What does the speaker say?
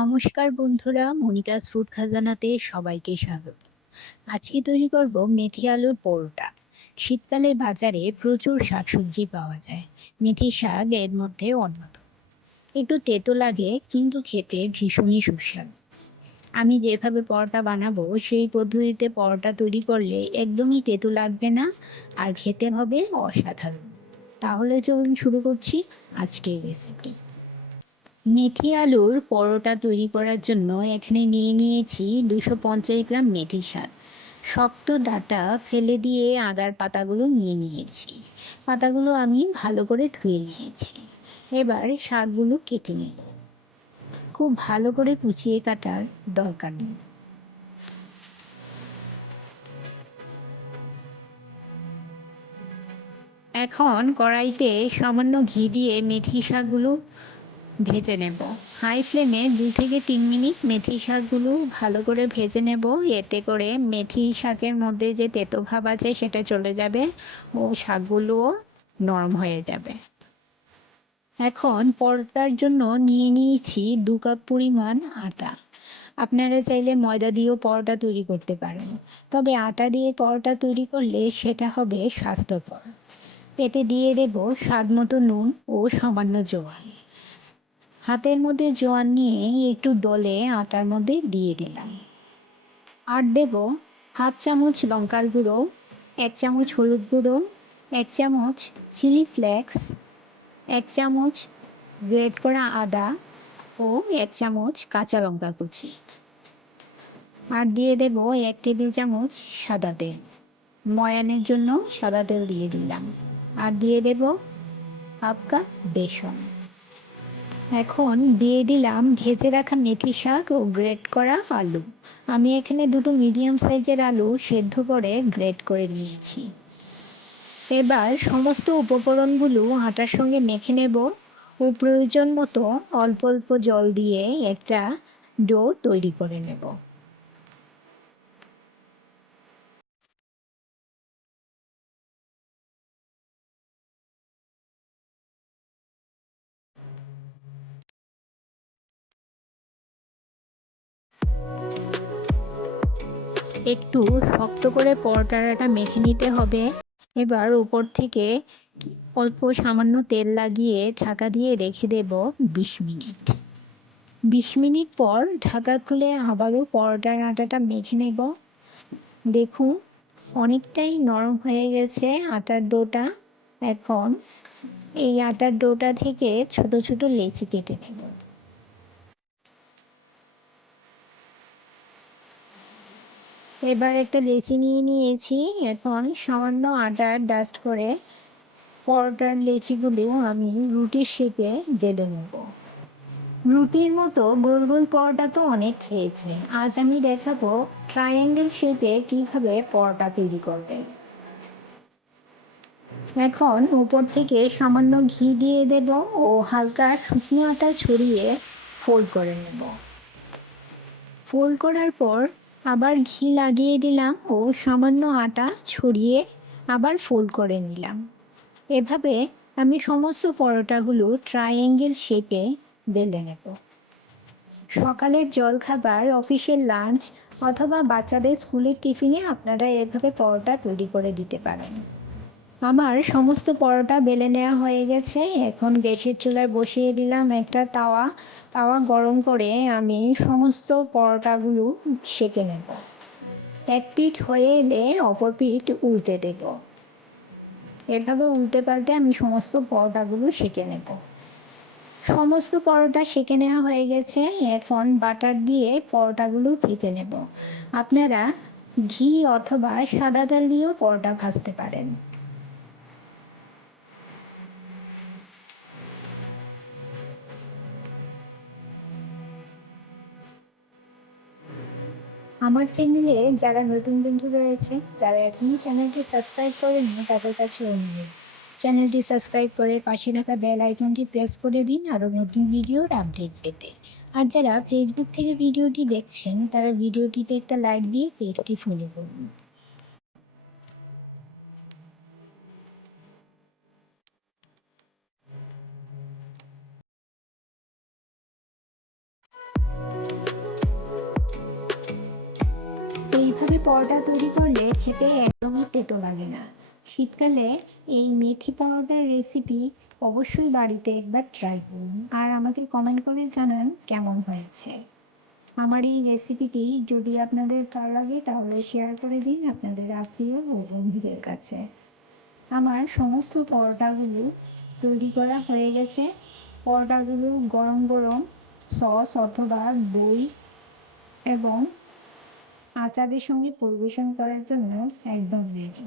নমস্কার বন্ধুরা, Monica's food খাজানাতে সবাইকে স্বাগত। আজকে তৈরি করব মেথি আলুর পরোটা। শীতকালে বাজারে প্রচুর শাকসবজি পাওয়া যায়। মেথি শাক এর মধ্যে অন্যতম। একটু তেতো লাগে কিন্তু খেতে ভীষণই সুস্বাদু। আমি যেভাবে পরোটা বানাবো সেই পদ্ধতিতে পরোটা তৈরি করলে একদমই তেতো লাগবে না, আর খেতে হবে অসাধারণ। তাহলে চলুন শুরু করছি আজকের রেসিপি। মেথি আলুর পরোটা তৈরি করার জন্য এখানে নিয়ে নিয়েছি 250 গ্রাম মেথি শাক। শক্ত ডাঁটা ফেলে দিয়ে আগার পাতাগুলো নিয়ে নিয়েছি। পাতাগুলো আমি ভালো করে ধুয়ে নিয়েছি। এবার শাকগুলো কেটে নেব। খুব ভালো করে কুচিয়ে কাটার দরকার নেই। এখন কড়াইতে সামান্য ঘি দিয়ে মেথি শাকগুলো ভেজে নেব। হাই ফ্লেমে 2 থেকে 3 মিনিট মেথি শাকগুলো ভালো করে ভেজে নেব। এতে করে মেথি শাকের মধ্যে যে তেতো ভাব আছে সেটা চলে যাবে ও শাকগুলোও নরম হয়ে যাবে। এখন পরোটার জন্য নিয়ে নিয়েছি 2 কাপ পরিমাণ আটা। আপনারা চাইলে ময়দা দিয়েও পরোটা তৈরি করতে পারেন, তবে আটা দিয়ে পরোটা তৈরি করলে সেটা হবে স্বাস্থ্যকর। এতে দিয়ে দেব স্বাদ মতো নুন ও সামান্য জোয়ান। হাতের মধ্যে জোয়ান নিয়ে একটু ডলে আটার মধ্যে দিয়ে দিলাম। আর দেব হাফ চামচ লঙ্কার গুঁড়ো, 1 চামচ হলুদ গুঁড়ো, 1 চামচ চিলি ফ্লেক্স, 1 চামচ গ্রেট করা আদা ও 1 চামচ কাঁচা লঙ্কা কুচি। আর দিয়ে দেব 1 টেবিল চামচ সাদা তেল। ময়ানের জন্য সাদা তেল দিয়ে দিলাম। আর দিয়ে দেব হাফ কাপ বেসন। এখন দিয়ে দিলাম ভেজে রাখা মেথি শাক ও গ্রেট করা আলু। আমি এখানে দুটো মিডিয়াম সাইজের আলু সেদ্ধ করে গ্রেট করে নিয়েছি। এবার সমস্ত উপকরণগুলো আটার সঙ্গে মেখে নেব ও প্রয়োজন মতো অল্প অল্প জল দিয়ে একটা ডো তৈরি করে নেব। একটু শক্ত করে পরোটাটা মেখে নিতে হবে। এবার উপর থেকে অল্প সামান্য তেল লাগিয়ে ঢাকা দিয়ে রেখে দেব 20 মিনিট। 20 মিনিট পর ঢাকা খুলে আবারও পরোটার আটাটা মেখে নেব। দেখুন অনেকটাই নরম হয়ে গেছে আটার ডোটা। এখন এই আটার ডোটা থেকে ছোট ছোট লেচি কেটে নেব। এবার একটা লেচি নিয়ে নিয়েছি। এখন সামান্য আটা ডাস্ট করে পরোটার লেচিগুলো আমি রুটির শেপে বেলে নেব। রুটির মতো গোল গোল পরোটা তো অনেক খেয়েছে, আজ আমি দেখাবো ট্রায়াঙ্গেল শেপে কিভাবে পরোটা তৈরি করবে। এখন উপর থেকে সামান্য ঘি দিয়ে দেব ও হালকা শুকনো আটা ছড়িয়ে ফোল্ড করে নেব। ফোল্ড করার পর আবার ঘি লাগিয়ে দিলাম ও সামান্য আটা ছড়িয়ে আবার ফোল্ড করে নিলাম। এভাবে আমি সমস্ত পরোটাগুলো ট্রায়াঙ্গেল শেপে বেলে নেব। সকালের জলখাবার, অফিসের লাঞ্চ অথবা বাচ্চাদের স্কুলের টিফিনে আপনারা এভাবে পরোটা তৈরি করে দিতে পারেন। আমার সমস্ত পরোটা বেলে নেওয়া হয়ে গেছে। এখন গ্যাসের চুলায় বসিয়ে দিলাম একটা তাওয়া। তাওয়া গরম করে আমি সমস্ত পরোটাগুলো সেঁকে নেব। এক পিঠ হয়ে এলে অপর পিঠ উল্টে দেব। এভাবে উল্টে পাল্টে আমি সমস্ত পরোটাগুলো সেঁকে নেব। সমস্ত পরোটা সেঁকে নেওয়া হয়ে গেছে। এখন বাটার দিয়ে পরোটাগুলো ভেজে নেব। আপনারা ঘি অথবা সাদা তেল দিয়েও পরোটা ভাজতে পারেন। আমার চ্যানেলে যারা নতুন বন্ধু রয়েছে, যারা এখনই চ্যানেলটি সাবস্ক্রাইব করেনি, তাদের কাছে অনুরোধ চ্যানেলটি সাবস্ক্রাইব করে পাশে থাকা বেল আইকনটি প্রেস করে দিন আরও নতুন ভিডিওর আপডেট পেতে। আর যারা ফেসবুক থেকে ভিডিওটি দেখছেন তারা ভিডিওটিতে একটা লাইক দিয়ে পেজটি ফলো করুন। পরোটা তৈরি করলে খেতে একদমই তেতো লাগে না। শীতকালে এই মেথি পরোটার রেসিপি অবশ্যই বাড়িতে একবার ট্রাই করুন আর আমাকে কমেন্ট করে জানান কেমন হয়েছে। আমার এই রেসিপিটি যদি আপনাদের ভালো লাগে তাহলে শেয়ার করে দিন আপনাদের আত্মীয় ও বন্ধুদের কাছে। আমার সমস্ত পরোটাগুলো তৈরি করা হয়ে গেছে। পরোটাগুলো গরম গরম সস অথবা দই এবং আচারের সঙ্গে পরিবেশন করার জন্য একদম রেডি।